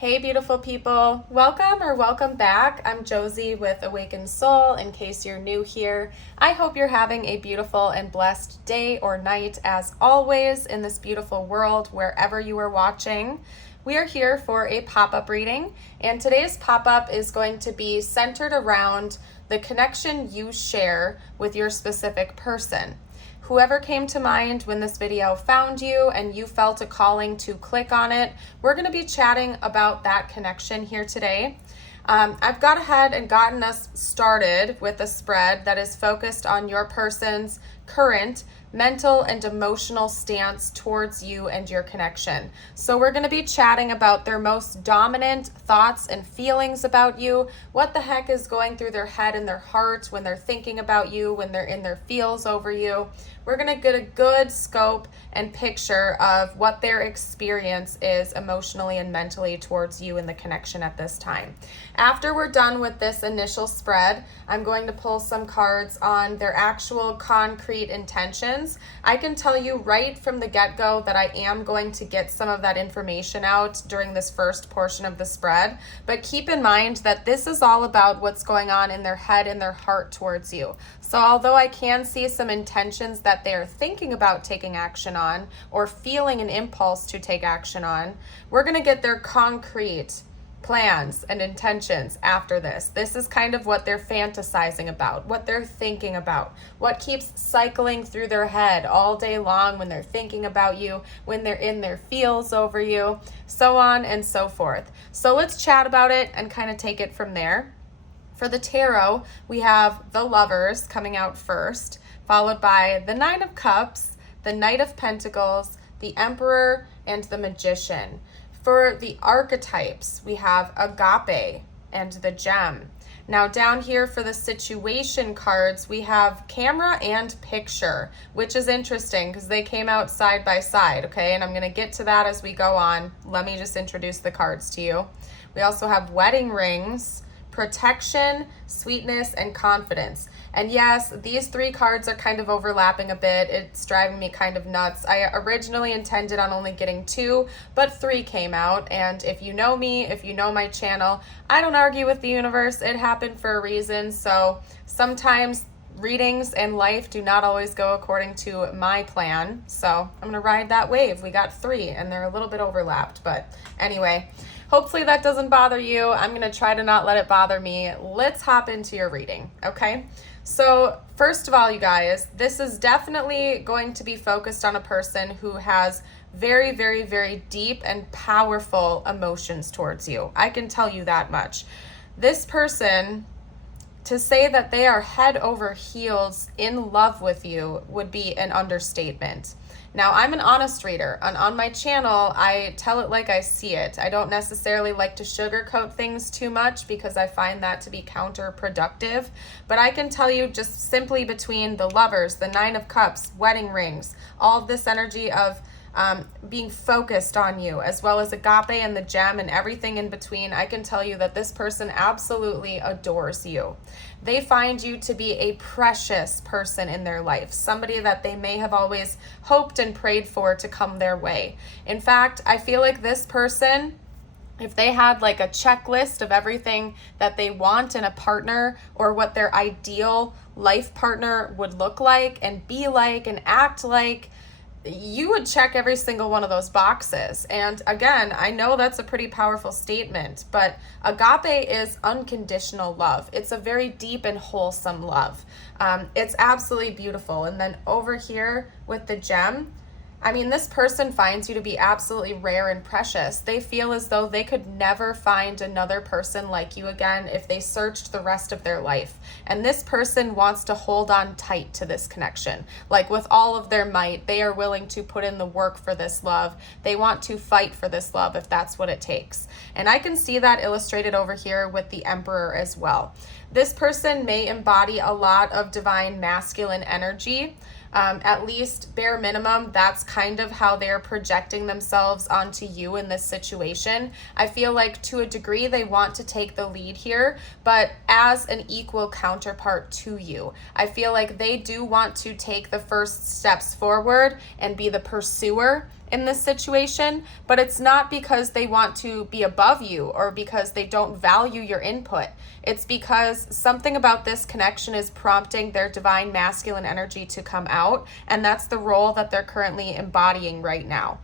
Hey, beautiful people. Welcome or welcome back. I'm Josie with Awakened Soul. In case you're new here, I hope you're having a beautiful and blessed day or night as always in this beautiful world, wherever you are watching. We are here for a pop-up reading, and today's pop-up is going to be centered around the connection you share with your specific person. Whoever came to mind when this video found you and you felt a calling to click on it, we're going to be chatting about that connection here today. I've got ahead and gotten us started with a spread that is focused on your person's current mental and emotional stance towards you and your connection. So we're going to be chatting about their most dominant thoughts and feelings about you, what the heck is going through their head and their heart when they're thinking about you, when they're in their feels over you. We're going to get a good scope and picture of what their experience is emotionally and mentally towards you and the connection at this time. After we're done with this initial spread, I'm going to pull some cards on their actual concrete intentions. I can tell you right from the get-go that I am going to get some of that information out during this first portion of the spread, but keep in mind that this is all about what's going on in their head and their heart towards you. So although I can see some intentions that they are thinking about taking action on or feeling an impulse to take action on, we're going to get their concrete plans and intentions after this. This is kind of what they're fantasizing about, what they're thinking about, what keeps cycling through their head all day long when they're thinking about you, when they're in their feels over you, so on and so forth. So let's chat about it and kind of take it from there. For the tarot, we have the Lovers coming out first, followed by the Nine of Cups, the Knight of Pentacles, the Emperor, and the Magician. For the archetypes, we have Agape and the Gem. Now down here for the situation cards, we have Camera and Picture, which is interesting because they came out side by side, okay? And I'm going to get to that as we go on. Let me just introduce the cards to you. We also have Wedding Rings, Protection, Sweetness, and Confidence. And yes, these three cards are kind of overlapping a bit. It's driving me kind of nuts. I originally intended on only getting two, but three came out. And if you know me, if you know my channel, I don't argue with the universe. It happened for a reason. So sometimes readings and life do not always go according to my plan. So I'm going to ride that wave. We got three and they're a little bit overlapped. But anyway, hopefully that doesn't bother you. I'm going to try to not let it bother me. Let's hop into your reading, okay? So first of all, you guys, this is definitely going to be focused on a person who has very, very, very deep and powerful emotions towards you. I can tell you that much. This person, to say that they are head over heels in love with you would be an understatement. Now, I'm an honest reader, and on my channel, I tell it like I see it. I don't necessarily like to sugarcoat things too much because I find that to be counterproductive, but I can tell you just simply between the Lovers, the Nine of Cups, Wedding Rings, all of this energy of being focused on you, as well as Agape and the Gem and everything in between, I can tell you that this person absolutely adores you. They find you to be a precious person in their life, somebody that they may have always hoped and prayed for to come their way. In fact, I feel like this person, if they had like a checklist of everything that they want in a partner or what their ideal life partner would look like and be like and act like, you would check every single one of those boxes. And again, I know that's a pretty powerful statement, but Agape is unconditional love. It's a very deep and wholesome love. It's absolutely beautiful. And then over here with the Gem, I mean, this person finds you to be absolutely rare and precious. They feel as though they could never find another person like you again if they searched the rest of their life. And this person wants to hold on tight to this connection. Like with all of their might, they are willing to put in the work for this love. They want to fight for this love if that's what it takes. And I can see that illustrated over here with the Emperor as well. This person may embody a lot of divine masculine energy. At least bare minimum, that's kind of how they're projecting themselves onto you in this situation. I feel like to a degree they want to take the lead here, but as an equal counterpart to you. I feel like they do want to take the first steps forward and be the pursuer in this situation, but it's not because they want to be above you or because they don't value your input. It's because something about this connection is prompting their divine masculine energy to come out, and that's the role that they're currently embodying right now.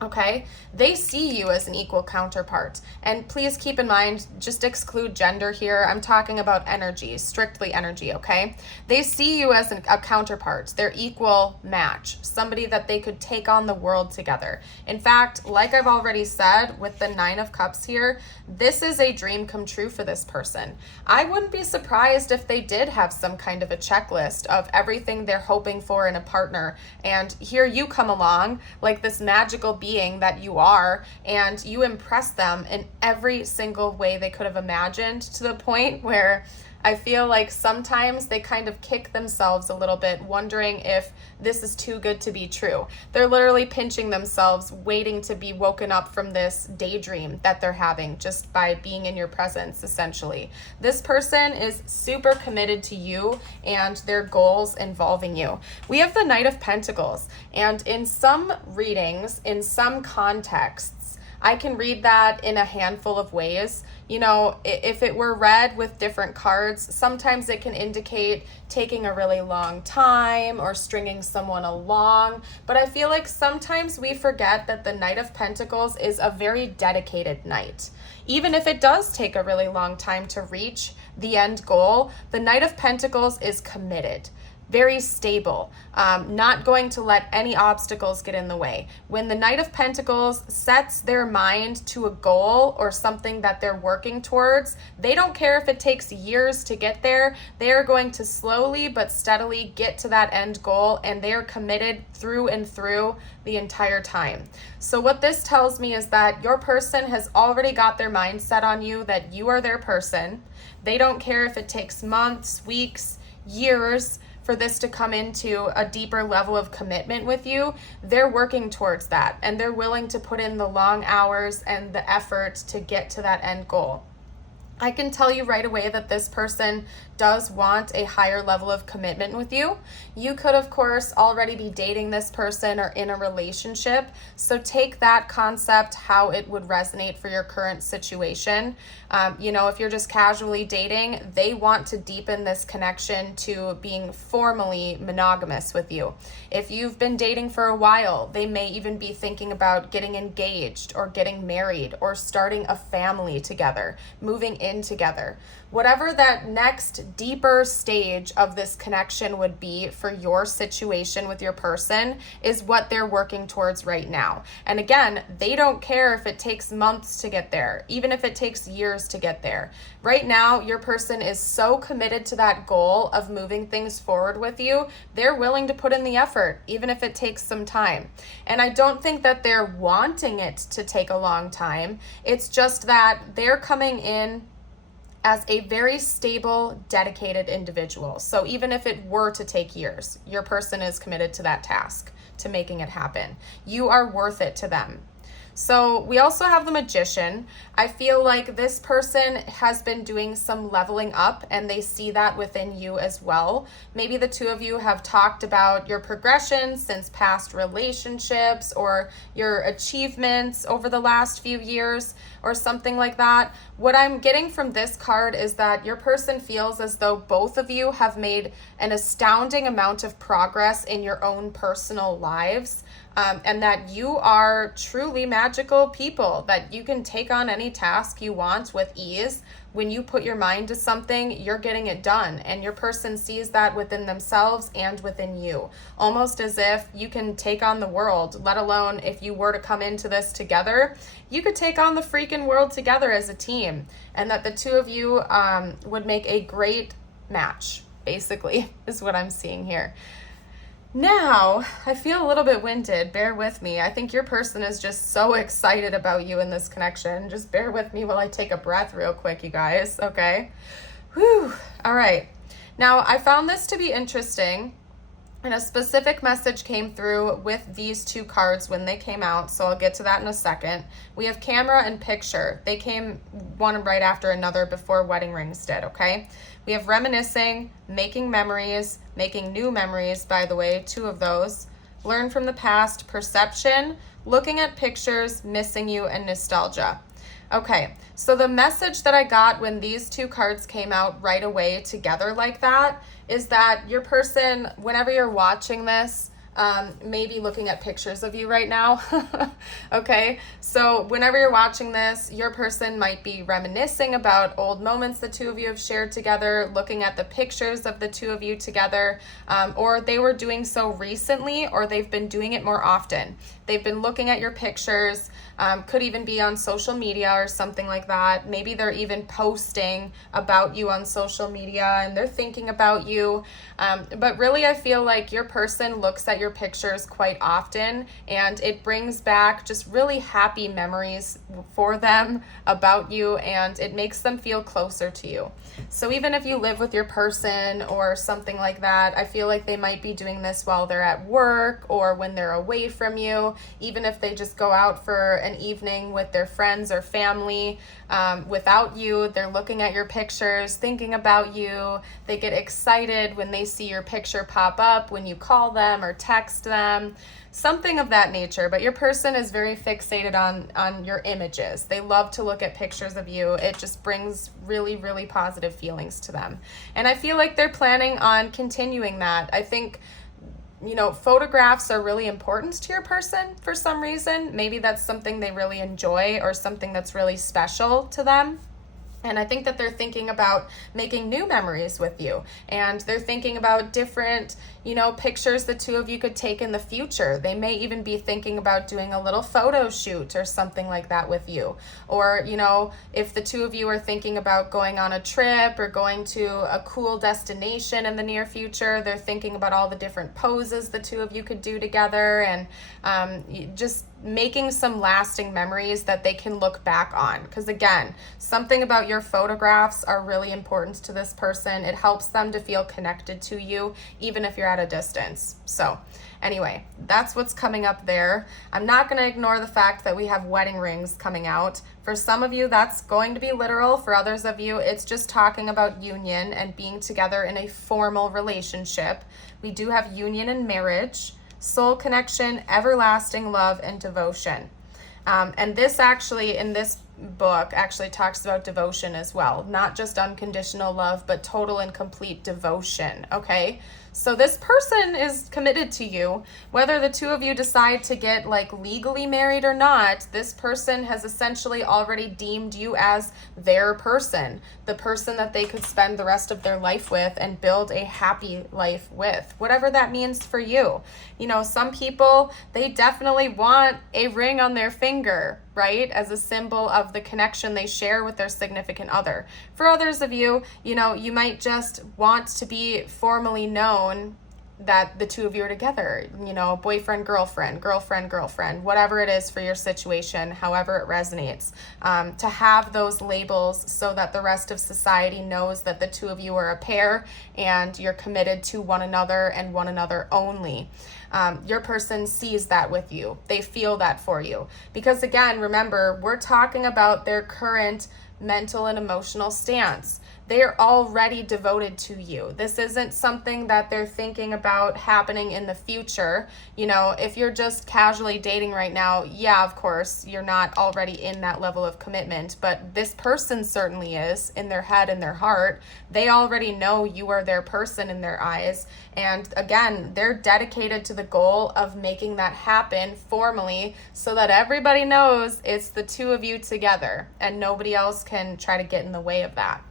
Okay, they see you as an equal counterpart. And please keep in mind, just exclude gender here. I'm talking about energy, strictly energy, okay? They see you as a counterpart, their equal match, somebody that they could take on the world together. In fact, like I've already said, with the 9 of Cups here, this is a dream come true for this person. I wouldn't be surprised if they did have some kind of a checklist of everything they're hoping for in a partner. And here you come along, like this magical being that you are, and you impress them in every single way they could have imagined, to the point where I feel like sometimes they kind of kick themselves a little bit, wondering if this is too good to be true. They're literally pinching themselves, waiting to be woken up from this daydream that they're having just by being in your presence, essentially. This person is super committed to you and their goals involving you. We have the Knight of Pentacles, and in some readings, in some contexts, I can read that in a handful of ways. You know, if it were read with different cards, sometimes it can indicate taking a really long time or stringing someone along. But I feel like sometimes we forget that the Knight of Pentacles is a very dedicated knight. Even if it does take a really long time to reach the end goal, the Knight of Pentacles is committed. Very stable, not going to let any obstacles get in the way. When the Knight of Pentacles sets their mind to a goal or something that they're working towards, they don't care if it takes years to get there. They are going to slowly but steadily get to that end goal, and they are committed through and through the entire time. So what this tells me is that your person has already got their mind set on you, that you are their person. They don't care if it takes months, weeks, years for this to come into a deeper level of commitment with you. They're working towards that, and they're willing to put in the long hours and the effort to get to that end goal. I can tell you right away that this person does want a higher level of commitment with you. You could, of course, already be dating this person or in a relationship. So take that concept, how it would resonate for your current situation. If you're just casually dating, they want to deepen this connection to being formally monogamous with you. If you've been dating for a while, they may even be thinking about getting engaged or getting married or starting a family together, moving in together. Whatever that next deeper stage of this connection would be for your situation with your person is what they're working towards right now. And again, they don't care if it takes months to get there, even if it takes years to get there. Right now, your person is so committed to that goal of moving things forward with you, they're willing to put in the effort, even if it takes some time. And I don't think that they're wanting it to take a long time. It's just that they're coming in as a very stable, dedicated individual. So even if it were to take years, your person is committed to that task, to making it happen. You are worth it to them. So we also have the Magician. I feel like this person has been doing some leveling up, and they see that within you as well. Maybe the two of you have talked about your progression since past relationships or your achievements over the last few years or something like that. What I'm getting from this card is that your person feels as though both of you have made an astounding amount of progress in your own personal lives. And that you are truly magical people, that you can take on any task you want with ease. When you put your mind to something, you're getting it done, and your person sees that within themselves and within you, almost as if you can take on the world, let alone if you were to come into this together, you could take on the freaking world together as a team, and that the two of you would make a great match, basically, is what I'm seeing here. Now, I feel a little bit winded. Bear with me. I think your person is just so excited about you in this connection. Just bear with me while I take a breath real quick, you guys. Okay? Whew. All right. Now, I found this to be interesting, and a specific message came through with these two cards when they came out, so I'll get to that in a second. We have camera and picture. They came one right after another before wedding rings did, okay? We have reminiscing, making memories, making new memories, by the way, two of those. Learn from the past, perception, looking at pictures, missing you, and nostalgia. Okay, so the message that I got when these two cards came out right away together like that is that your person, whenever you're watching this, maybe looking at pictures of you right now. Okay, so whenever you're watching this, your person might be reminiscing about old moments the two of you have shared together, looking at the pictures of the two of you together, or they were doing so recently, or they've been doing it more often. They've been looking at your pictures, could even be on social media or something like that. Maybe they're even posting about you on social media and they're thinking about you. But really, I feel like your person looks at your pictures quite often, and it brings back just really happy memories for them about you, and it makes them feel closer to you. So even if you live with your person or something like that, I feel like they might be doing this while they're at work or when they're away from you, even if they just go out for an evening with their friends or family without you. They're looking at your pictures, thinking about you. They get excited when they see your picture pop up when you call them or text them, something of that nature. But your person is very fixated on your images. They love to look at pictures of you. It just brings really, really positive feelings to them. And I feel like they're planning on continuing that. I think, you know, photographs are really important to your person for some reason. Maybe that's something they really enjoy or something that's really special to them. And I think that they're thinking about making new memories with you. And they're thinking about different, you know, pictures the two of you could take in the future. They may even be thinking about doing a little photo shoot or something like that with you. Or, you know, if the two of you are thinking about going on a trip or going to a cool destination in the near future, they're thinking about all the different poses the two of you could do together, and just making some lasting memories that they can look back on. Because again, something about your photographs are really important to this person. It helps them to feel connected to you, even if you're at a distance. So anyway, that's what's coming up there. I'm not going to ignore the fact that we have wedding rings coming out. For some of you, that's going to be literal. For others of you, it's just talking about union and being together in a formal relationship. We do have union and marriage, soul connection, everlasting love, and devotion. And this actually, in this book, actually talks about devotion as well. Not just unconditional love, but total and complete devotion, okay? So this person is committed to you. Whether the two of you decide to get like legally married or not, this person has essentially already deemed you as their person, the person that they could spend the rest of their life with and build a happy life with, whatever that means for you. You know, some people, they definitely want a ring on their finger, right, as a symbol of the connection they share with their significant other. For others of you, you know, you might just want to be formally known that the two of you are together, you know, boyfriend, girlfriend, whatever it is for your situation, however it resonates, to have those labels so that the rest of society knows that the two of you are a pair and you're committed to one another and one another only. Your person sees that with you. They feel that for you. Because again, remember, we're talking about their current mental and emotional stance. They are already devoted to you. This isn't something that they're thinking about happening in the future. You know, if you're just casually dating right now, yeah, of course, you're not already in that level of commitment, but this person certainly is in their head and their heart. They already know you are their person in their eyes. And again, they're dedicated to the goal of making that happen formally so that everybody knows it's the two of you together and nobody else can try to get in the way of that.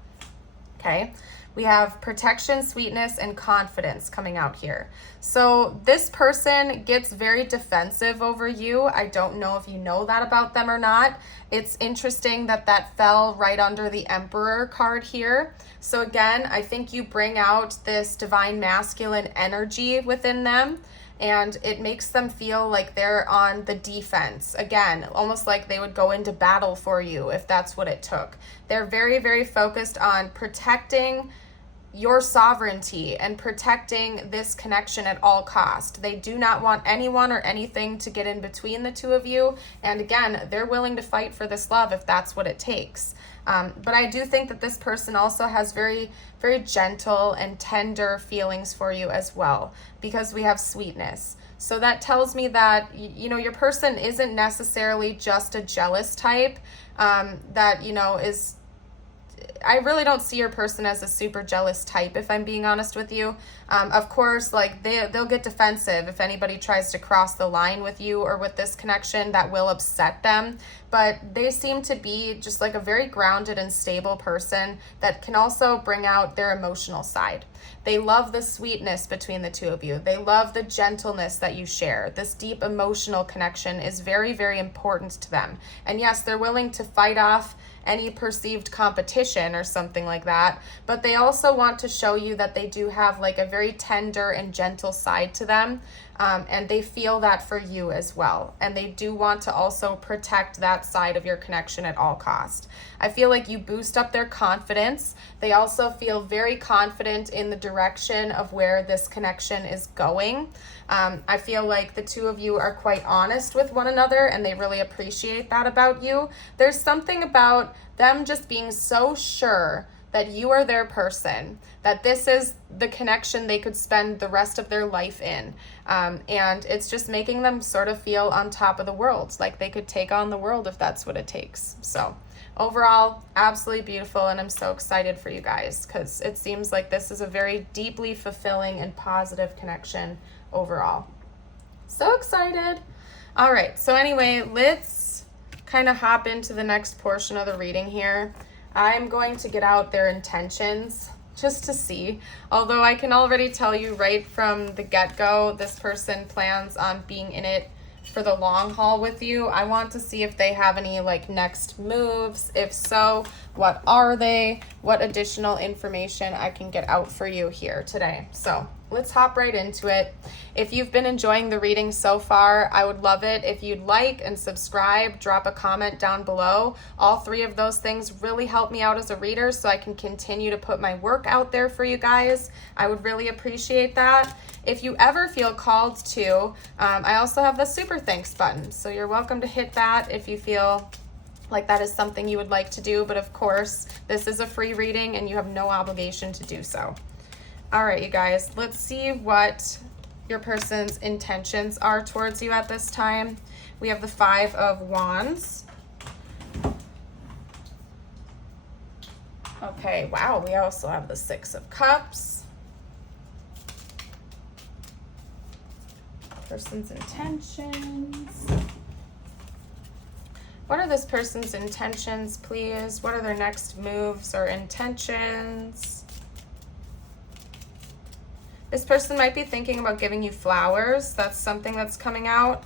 Okay, we have protection, sweetness, and confidence coming out here. So this person gets very defensive over you. I don't know if you know that about them or not. It's interesting that that fell right under the Emperor card here. So again, I think you bring out this divine masculine energy within them, and it makes them feel like they're on the defense. Again, almost like they would go into battle for you if that's what it took. They're very, very focused on protecting your sovereignty and protecting this connection at all cost. They do not want anyone or anything to get in between the two of you. And again, they're willing to fight for this love if that's what it takes. But I do think that this person also has very, very gentle and tender feelings for you as well, because we have sweetness. So that tells me that, you know, your person isn't necessarily just a jealous type that, you know, is, I really don't see your person as a super jealous type, if I'm being honest with you. Of course, like they'll get defensive if anybody tries to cross the line with you or with this connection. That will upset them. But they seem to be just like a very grounded and stable person that can also bring out their emotional side. They love the sweetness between the two of you. They love the gentleness that you share. This deep emotional connection is very, very important to them. And yes, they're willing to fight off any perceived competition or something like that, but they also want to show you that they do have like a very tender and gentle side to them, and they feel that for you as well, and they do want to also protect that side of your connection at all cost. I feel like you boost up their confidence. They also feel very confident in the direction of where this connection is going. I feel like the two of you are quite honest with one another, and they really appreciate that about you. There's something about them just being so sure that you are their person, that this is the connection they could spend the rest of their life in. And it's just making them sort of feel on top of the world, like they could take on the world if that's what it takes. So overall, absolutely beautiful, and I'm so excited for you guys because it seems like this is a very deeply fulfilling and positive connection overall. So excited. All right, so anyway, let's kind of hop into the next portion of the reading here. I'm going to get out their intentions just to see, although I can already tell you right from the get-go, this person plans on being in it for the long haul with you. I want to see if they have any like next moves. If so, what are they? What additional information I can get out for you here today. So let's hop right into it. If you've been enjoying the reading so far, I would love it if you'd like and subscribe, drop a comment down below. All three of those things really help me out as a reader so I can continue to put my work out there for you guys. I would really appreciate that. If you ever feel called to, I also have the super thanks button. So you're welcome to hit that if you feel like that is something you would like to do. But of course, this is a free reading and you have no obligation to do so. All right, you guys, let's see what your person's intentions are towards you at this time. We have the 5 of Wands. Okay, wow, we also have the 6 of Cups. Person's intentions. What are this person's intentions, please? What are their next moves or intentions? This person might be thinking about giving you flowers. That's something that's coming out.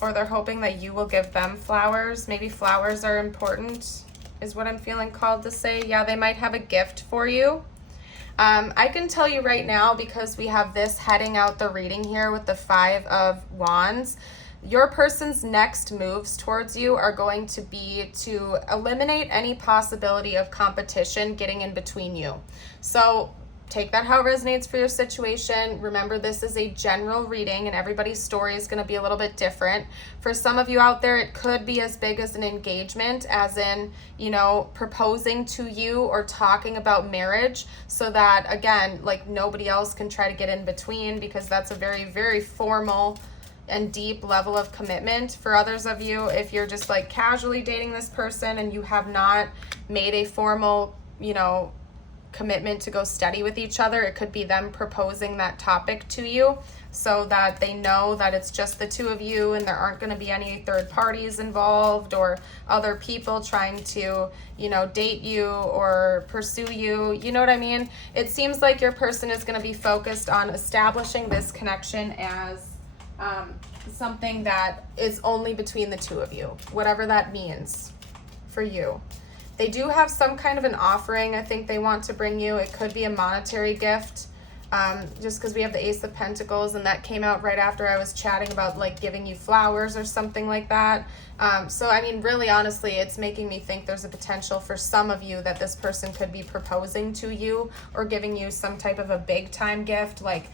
Or they're hoping that you will give them flowers. Maybe flowers are important, is what I'm feeling called to say. Yeah, they might have a gift for you. I can tell you right now, because we have this heading out the reading here with the 5 of Wands, your person's next moves towards you are going to be to eliminate any possibility of competition getting in between you. So take that how it resonates for your situation. Remember, this is a general reading and everybody's story is going to be a little bit different. For some of you out there, it could be as big as an engagement, as in, you know, proposing to you or talking about marriage, so that, again, like nobody else can try to get in between, because that's a very, very formal and deep level of commitment. For others of you, if you're just like casually dating this person and you have not made a formal, you know, commitment to go steady with each other, it could be them proposing that topic to you so that they know that it's just the two of you and there aren't going to be any third parties involved or other people trying to, you know, date you or pursue you. You know what I mean? It seems like your person is going to be focused on establishing this connection as something that is only between the two of you, whatever that means for you. They do have some kind of an offering I think they want to bring you. It could be a monetary gift, just because we have the Ace of Pentacles, and that came out right after I was chatting about like giving you flowers or something like that. So I mean, really honestly, it's making me think there's a potential for some of you that this person could be proposing to you or giving you some type of a big time gift, like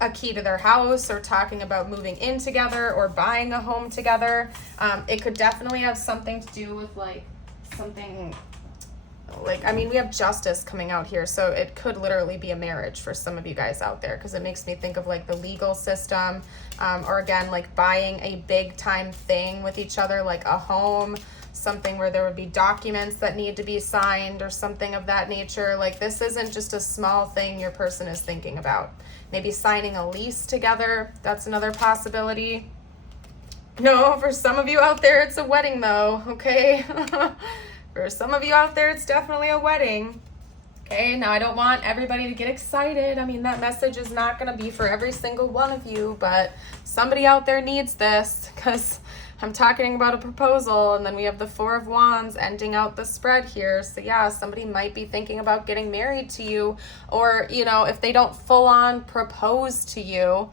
a key to their house, or talking about moving in together or buying a home together. It could definitely have something to do with like something like, I mean, we have justice coming out here, so it could literally be a marriage for some of you guys out there, because it makes me think of like the legal system, or again, like buying a big time thing with each other, like a home, something where there would be documents that need to be signed or something of that nature. Like, this isn't just a small thing your person is thinking about. Maybe signing a lease together, that's another possibility. No, for some of you out there, it's a wedding though, okay? For some of you out there, it's definitely a wedding. Okay, now I don't want everybody to get excited. I mean, that message is not going to be for every single one of you, but somebody out there needs this, because I'm talking about a proposal, and then we have the Four of Wands ending out the spread here. So yeah, somebody might be thinking about getting married to you, or, you know, if they don't full on propose to you,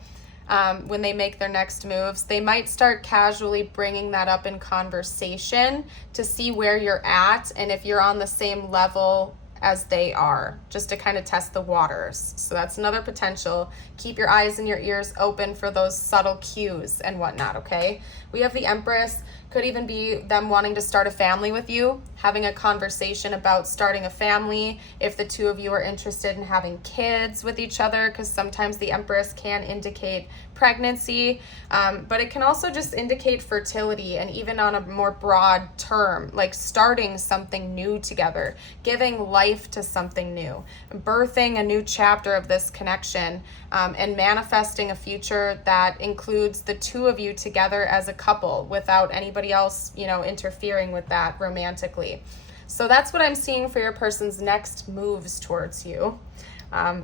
when they make their next moves, they might start casually bringing that up in conversation to see where you're at and if you're on the same level as they are, just to kind of test the waters. So that's another potential. Keep your eyes and your ears open for those subtle cues and whatnot, okay? We have the Empress. Could even be them wanting to start a family with you, having a conversation about starting a family, if the two of you are interested in having kids with each other, because sometimes the Empress can indicate pregnancy, but it can also just indicate fertility, and even on a more broad term, like starting something new together, giving life to something new, birthing a new chapter of this connection, and manifesting a future that includes the two of you together as a couple without anybody else, you know, interfering with that romantically. So that's what I'm seeing for your person's next moves towards you.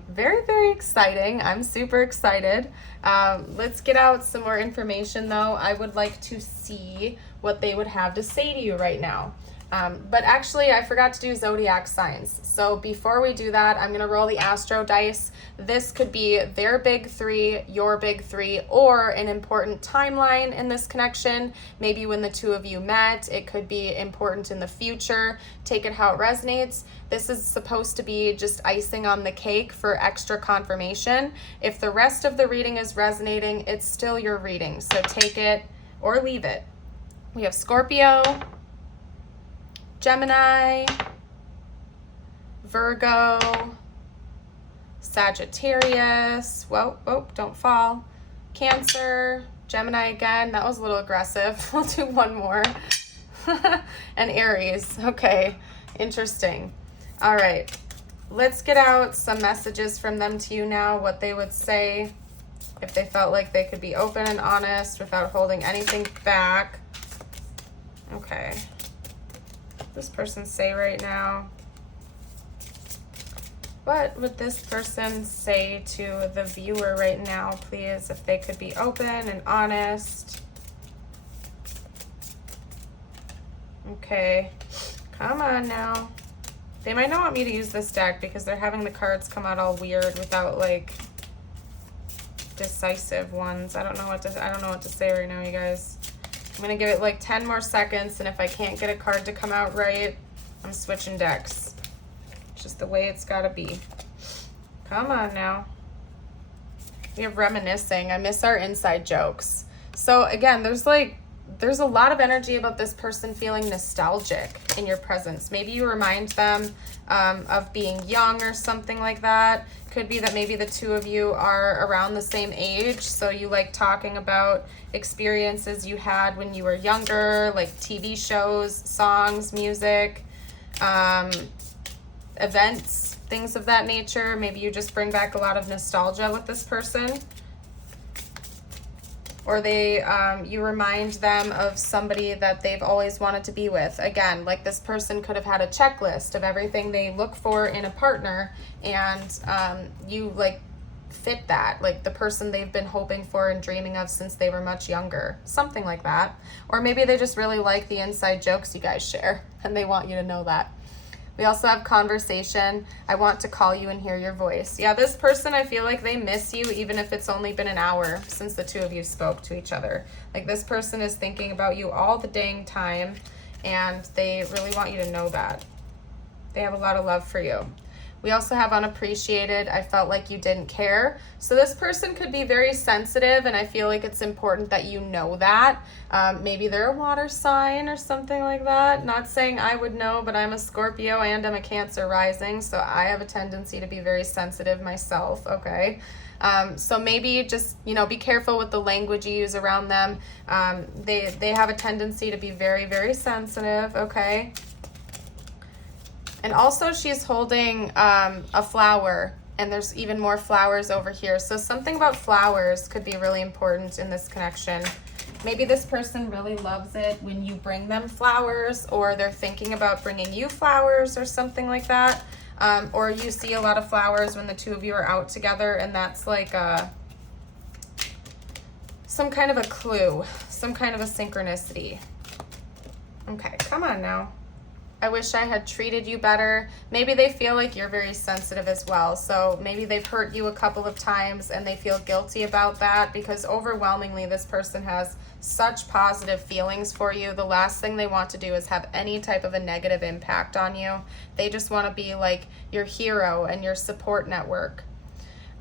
Very, very exciting. I'm super excited. Let's get out some more information though. I would like to see what they would have to say to you right now. But actually, I forgot to do zodiac signs. So before we do that, I'm going to roll the astro dice. This could be their big three, your big three, or an important timeline in this connection. Maybe when the two of you met, it could be important in the future. Take it how it resonates. This is supposed to be just icing on the cake for extra confirmation. If the rest of the reading is resonating, it's still your reading. So take it or leave it. We have Scorpio, Gemini, Virgo, Sagittarius, whoa, don't fall, Cancer, Gemini again, that was a little aggressive. We'll do one more. And Aries. Okay, interesting. All right, let's get out some messages from them to you now, what they would say if they felt like they could be open and honest without holding anything back. Okay. This person say right now? What would this person say to the viewer right now, please, if they could be open and honest? Okay, come on now. They might not want me to use this deck because they're having the cards come out all weird without like decisive ones. I don't know what to say right now, you guys. I'm going to give it like 10 more seconds, and if I can't get a card to come out right, I'm switching decks. It's just the way it's got to be. Come on now. We have reminiscing. I miss our inside jokes. So again, there's a lot of energy about this person feeling nostalgic in your presence. Maybe you remind them of being young or something like that. Could be that maybe the two of you are around the same age, so you like talking about experiences you had when you were younger, like TV shows, songs, music, events, things of that nature. Maybe you just bring back a lot of nostalgia with this person. Or you remind them of somebody that they've always wanted to be with. Again, like this person could have had a checklist of everything they look for in a partner, and you like fit that, like the person they've been hoping for and dreaming of since they were much younger, something like that. Or maybe they just really like the inside jokes you guys share, and they want you to know that. We also have conversation. I want to call you and hear your voice. Yeah, this person, I feel like they miss you even if it's only been an hour since the two of you spoke to each other. Like this person is thinking about you all the dang time, and they really want you to know that. They have a lot of love for you. We also have unappreciated. I felt like you didn't care. So this person could be very sensitive, and I feel like it's important that you know that. Maybe they're a water sign or something like that. Not saying I would know, but I'm a Scorpio and I'm a Cancer rising, so I have a tendency to be very sensitive myself, okay? So maybe just, be careful with the language you use around them. They have a tendency to be very, very sensitive, okay? And also she's holding a flower, and there's even more flowers over here. So something about flowers could be really important in this connection. Maybe this person really loves it when you bring them flowers, or they're thinking about bringing you flowers or something like that. Or you see a lot of flowers when the two of you are out together, and that's like some kind of a clue, some kind of a synchronicity. Okay, come on now. I wish I had treated you better. Maybe they feel like you're very sensitive as well. So maybe they've hurt you a couple of times and they feel guilty about that, because overwhelmingly this person has such positive feelings for you. The last thing they want to do is have any type of a negative impact on you. They just want to be like your hero and your support network.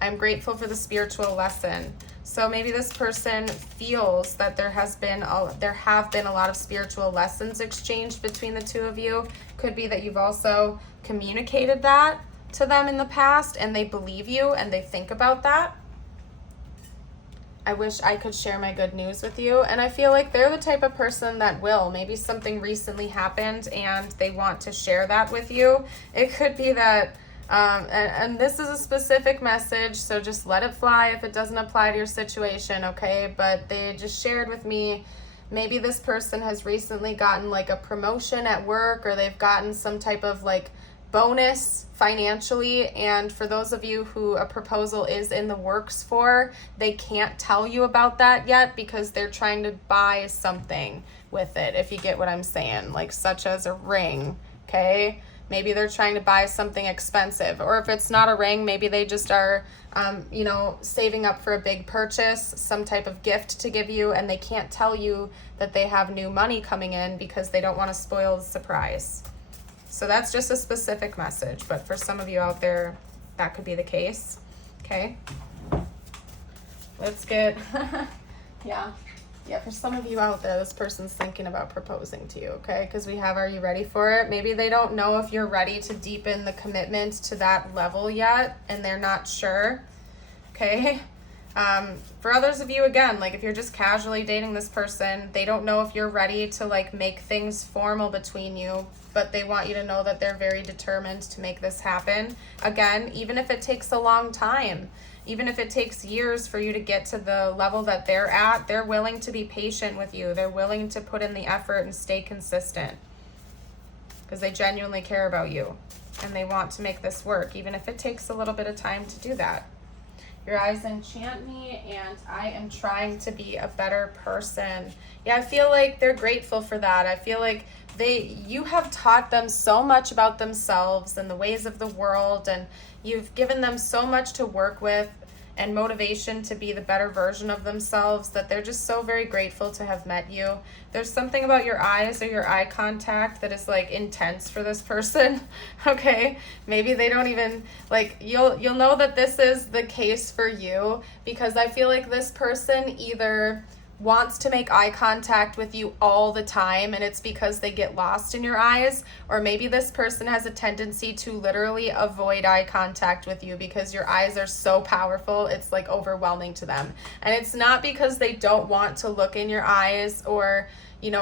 I'm grateful for the spiritual lesson. So maybe this person feels that there have been a lot of spiritual lessons exchanged between the two of you. Could be that you've also communicated that to them in the past, and they believe you and they think about that. I wish I could share my good news with you. And I feel like they're the type of person that will. Maybe something recently happened and they want to share that with you. It could be that and this is a specific message, so just let it fly if it doesn't apply to your situation, okay? But they just shared with me, maybe this person has recently gotten like a promotion at work, or they've gotten some type of like bonus financially, and for those of you who a proposal is in the works for, they can't tell you about that yet because they're trying to buy something with it, if you get what I'm saying, like such as a ring, okay? Maybe they're trying to buy something expensive, or if it's not a ring, maybe they just are, saving up for a big purchase, some type of gift to give you, and they can't tell you that they have new money coming in because they don't want to spoil the surprise. So that's just a specific message, but for some of you out there, that could be the case, okay? Let's get, Yeah, for some of you out there, this person's thinking about proposing to you, okay? Because we have, are you ready for it? Maybe they don't know if you're ready to deepen the commitment to that level yet, and they're not sure, okay? For others of you, again, like if you're just casually dating this person, they don't know if you're ready to like make things formal between you, but they want you to know that they're very determined to make this happen. Again, even if it takes a long time, even if it takes years for you to get to the level that they're at, they're willing to be patient with you. They're willing to put in the effort and stay consistent because they genuinely care about you and they want to make this work, even if it takes a little bit of time to do that. Your eyes enchant me, and I am trying to be a better person. Yeah, I feel like they're grateful for that. I feel like you have taught them so much about themselves and the ways of the world, and you've given them so much to work with and motivation to be the better version of themselves that they're just so very grateful to have met you. There's something about your eyes or your eye contact that is like intense for this person, okay? Maybe they don't even, like, you'll know that this is the case for you because I feel like this person either wants to make eye contact with you all the time and it's because they get lost in your eyes, or maybe this person has a tendency to literally avoid eye contact with you because your eyes are so powerful, it's like overwhelming to them. And it's not because they don't want to look in your eyes or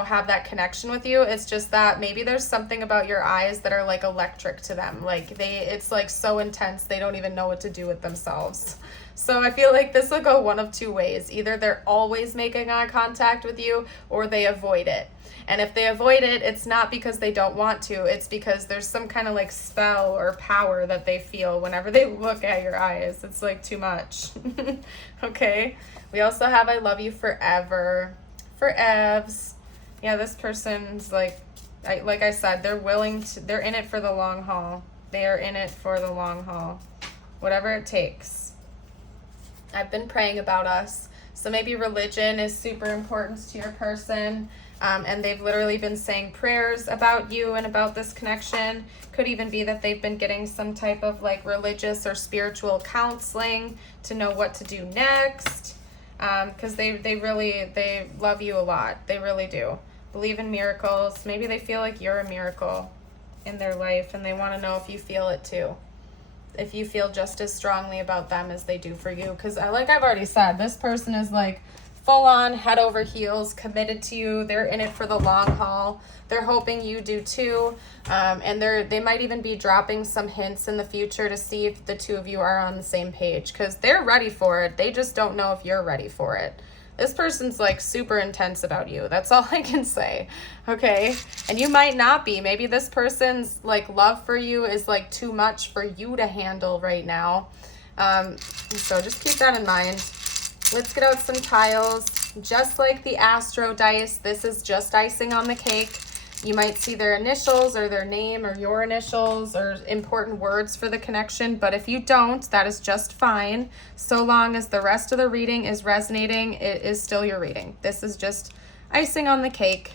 have that connection with you. It's just that maybe there's something about your eyes that are like electric to them. Like it's like so intense they don't even know what to do with themselves. So I feel like this will go one of two ways. Either they're always making eye contact with you or they avoid it. And if they avoid it, it's not because they don't want to. It's because there's some kind of like spell or power that they feel whenever they look at your eyes. It's like too much. Okay. We also have I love you forever. For Evs. Yeah, this person's like I said, they're in it for the long haul. They are in it for the long haul. Whatever it takes. I've been praying about us. So maybe religion is super important to your person. And they've literally been saying prayers about you and about this connection. Could even be that they've been getting some type of like religious or spiritual counseling to know what to do next. Because they love you a lot. They really do. Believe in miracles. Maybe they feel like you're a miracle in their life, and they want to know if you feel it too. If you feel just as strongly about them as they do for you. Because like I've already said, this person is like full on, head over heels, committed to you. They're in it for the long haul. They're hoping you do too. And they might even be dropping some hints in the future to see if the two of you are on the same page, because they're ready for it. They just don't know if you're ready for it. This person's like super intense about you. That's all I can say. Okay. And you might not be. Maybe this person's like love for you is like too much for you to handle right now. So just keep that in mind. Let's get out some tiles. Just like the Astro dice, this is just icing on the cake. You might see their initials or their name or your initials or important words for the connection, but if you don't, that is just fine. So long as the rest of the reading is resonating, it is still your reading. This is just icing on the cake.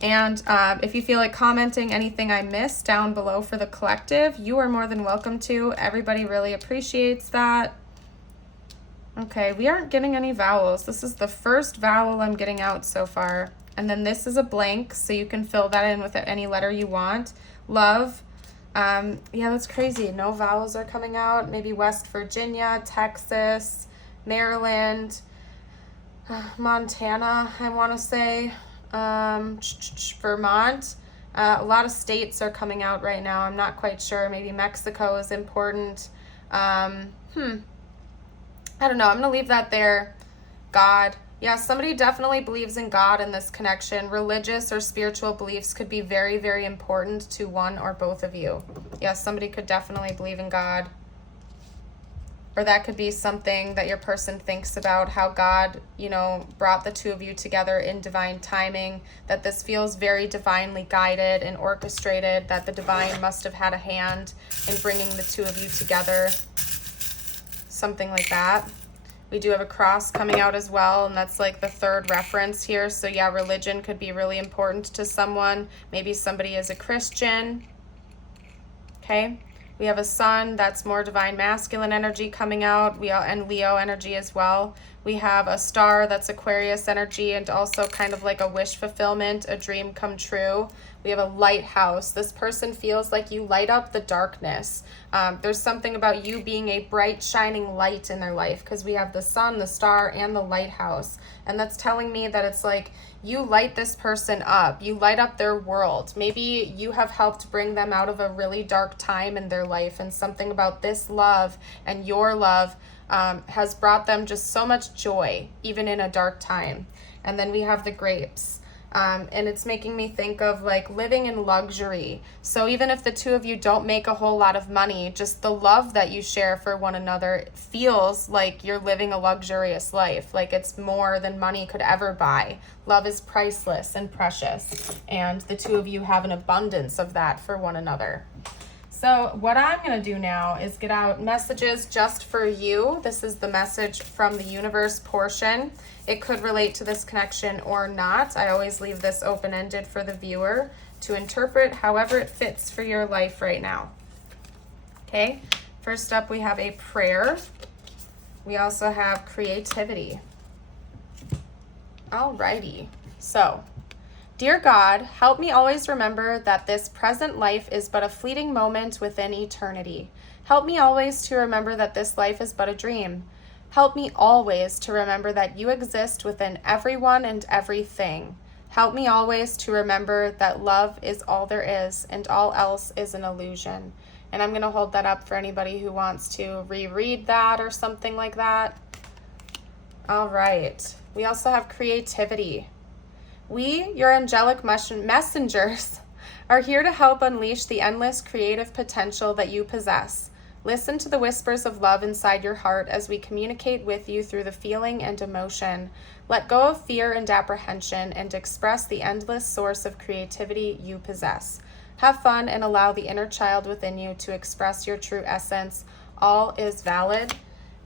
And if you feel like commenting anything I missed down below for the collective, you are more than welcome to. Everybody really appreciates that. Okay, we aren't getting any vowels. This is the first vowel I'm getting out so far. And then this is a blank, so you can fill that in with any letter you want. Love. Yeah, that's crazy. No vowels are coming out. Maybe West Virginia, Texas, Maryland, Montana, I want to say. Vermont. A lot of states are coming out right now. I'm not quite sure. Maybe Mexico is important. I don't know. I'm going to leave that there. God. Yeah, somebody definitely believes in God in this connection. Religious or spiritual beliefs could be very, very important to one or both of you. Yeah, somebody could definitely believe in God. Or that could be something that your person thinks about, how God, brought the two of you together in divine timing, that this feels very divinely guided and orchestrated, that the divine must have had a hand in bringing the two of you together. Something like that. We do have a cross coming out as well, and that's like the third reference here. So yeah, religion could be really important to someone. Maybe somebody is a Christian. Okay. We have a sun, that's more divine masculine energy coming out. And Leo energy as well. We have a star, that's Aquarius energy, and also kind of like a wish fulfillment, a dream come true. We have a lighthouse. This person feels like you light up the darkness. There's something about you being a bright, shining light in their life, because we have the sun, the star, and the lighthouse. And that's telling me that it's like you light this person up. You light up their world. Maybe you have helped bring them out of a really dark time in their life, and something about this love and your love has brought them just so much joy, even in a dark time. And then we have the grapes. And it's making me think of like living in luxury. So even if the two of you don't make a whole lot of money, just the love that you share for one another feels like you're living a luxurious life. Like it's more than money could ever buy. Love is priceless and precious. And the two of you have an abundance of that for one another. So what I'm going to do now is get out messages just for you. This is the message from the universe portion. It could relate to this connection or not. I always leave this open-ended for the viewer to interpret however it fits for your life right now. Okay, first up we have a prayer. We also have creativity. Alrighty, so dear God, help me always remember that this present life is but a fleeting moment within eternity. Help me always to remember that this life is but a dream. Help me always to remember that you exist within everyone and everything. Help me always to remember that love is all there is and all else is an illusion. And I'm going to hold that up for anybody who wants to reread that or something like that. All right. We also have creativity. We, your angelic messengers, are here to help unleash the endless creative potential that you possess. Listen to the whispers of love inside your heart as we communicate with you through the feeling and emotion. Let go of fear and apprehension and express the endless source of creativity you possess. Have fun and allow the inner child within you to express your true essence. All is valid.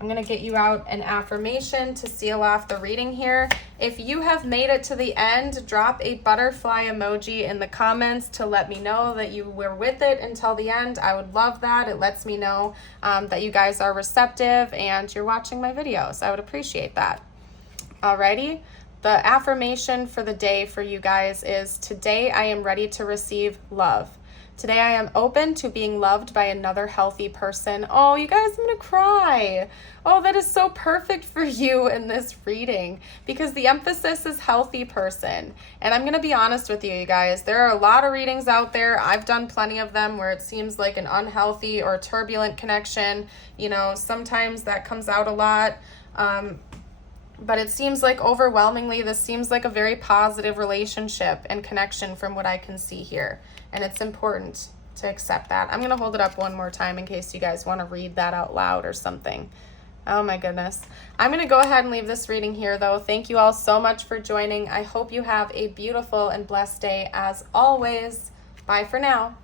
I'm going to get you out an affirmation to seal off the reading here. If you have made it to the end, drop a butterfly emoji in the comments to let me know that you were with it until the end. I would love that. It lets me know that you guys are receptive and you're watching my videos. I would appreciate that. Alrighty. The affirmation for the day for you guys is, today I am ready to receive love. Today I am open to being loved by another healthy person. Oh, you guys, I'm gonna cry. Oh, that is so perfect for you in this reading because the emphasis is healthy person. And I'm gonna be honest with you guys, there are a lot of readings out there. I've done plenty of them where it seems like an unhealthy or turbulent connection. You know, sometimes that comes out a lot. But it seems like overwhelmingly, this seems like a very positive relationship and connection from what I can see here. And it's important to accept that. I'm going to hold it up one more time in case you guys want to read that out loud or something. Oh my goodness. I'm going to go ahead and leave this reading here though. Thank you all so much for joining. I hope you have a beautiful and blessed day as always. Bye for now.